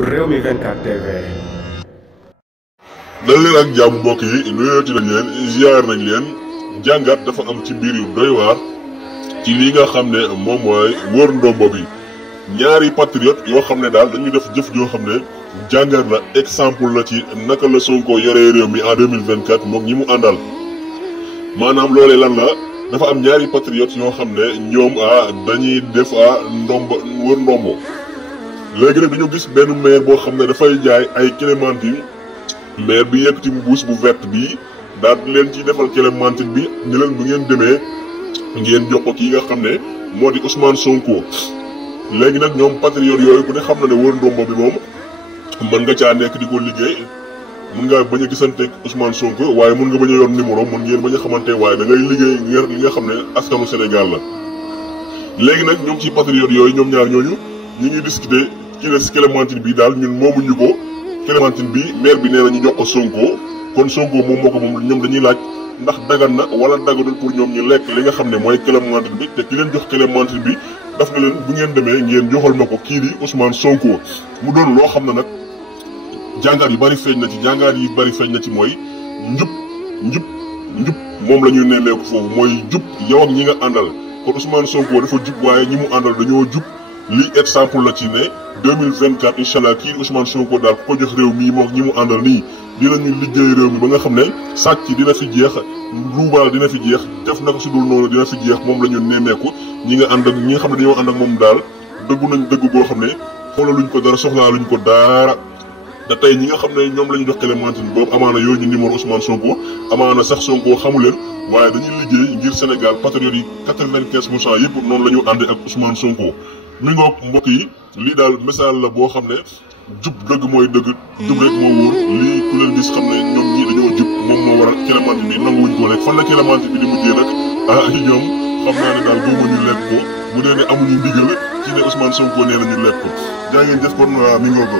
Rewmi 24 TV. dal leen ak jàmm mbokk yi nuyooti nañ leen ziar nañ leen jàngat dafa am ci mbir yu doy waar ci li nga xam ne moom mooy wër ndombo bi ñaari patriote yoo xam ne daal dañuy def jëf joo xam ne jàngat la exemple la ci naka la Sonko yoree réew mi en 2024 moom ñi mu àndal maanaam loolee lan la dafa am ñaari patriote yoo xam ne ñoom dañuy def ndombo wër ndombo léegi nag dañu gis benn maire boo xam ne dafay jaay ay clémentine maire bi yëkkati mbuus bu verte bi daal di leen ci defal clémentine bi ñu leen bu ngeen demee ngeen jox ko kii nga xam ne moo di Ousmane Sonko. léegi nag ñoom patriote yooyu ku ne xam na ne wër ndombo bi moom mën nga caa nekk di ko liggéey mën nga bañ a gisanteeg Ousmane Sonko waaye mën nga bañ a yor numéro mën ngeen bañ a xamante waaye da ngay liggéey ngir li nga xam ne askanu Sénégal la. léegi nag ñoom ci patriote yooyu ñoom ñaar ñooñu ñu ngi discuter ci ne si clémentine bi daal ñun moomuñu ko. clémentine bi maire bi nee na ñu jox ko Sonko kon Sonko moom moo ko moom ñoom dañuy laaj ndax dagan na wala daganul pour ñoom ñu lekk li nga xam ne mooy clémentine bi te ki leen jox clémentine bi daf na leen bu ngeen demee ngeen joxal ma ko kii di Ousmane Sonko. mu doon loo xam ne nag jàngaat yu bari feeñ na ci jàngaat yu bari feeñ na ci mooy njub moom la ñuy nemmeeku foofu mooy jub yow ak ñi nga àndal kon Ousmane Sonko dafa jub waaye ñi mu àndal dañoo jub. lii exemple la ci ne 2024 incha allah kii Ousmane Sonko daal ku ko jox réew mii moom ñi mu àndal nii dinañu liggéey réew mi ba nga xam ne sàcc dina fi jeex ruubaal dina fi jeex def na ko si dul noonu dina fi jeex moom la ñu nemmeeku ñi nga ànd ak ñi nga xam ne dañoo ànd ak moom daal dëggu nañ dëgg boo xam ne xoolaluñ ko dara soxlaaluñ ko daara te tey ñi nga xam ne ñoom la ñu jox clémentine boobu amaana yooyu ñu numéro Ousmane Sonko amaana sax Sonko xamu leen waaye dañuy liggéey ngir Sénégal patriotes yi 95% yëpp noonu la ñu ànd ak Ousmane Sonko. mi ngoog mbokk yi lii daal message la boo xam ne jub dëgg mooy dëgg jub rek moo wóor lii ku leen gis xam ne ñoom ñii dañoo jub moom moo waral clémentine bi nanguwuñ ko lekk fan la clémentine bi di mujjee nag ñoom xam naa ne daal boobu ñu lekk ko bu dee ne amuñu ndigal ci ne Ousmane Sonko nee na ñu lekk ko jaa ngeen jëf kon mi ngoog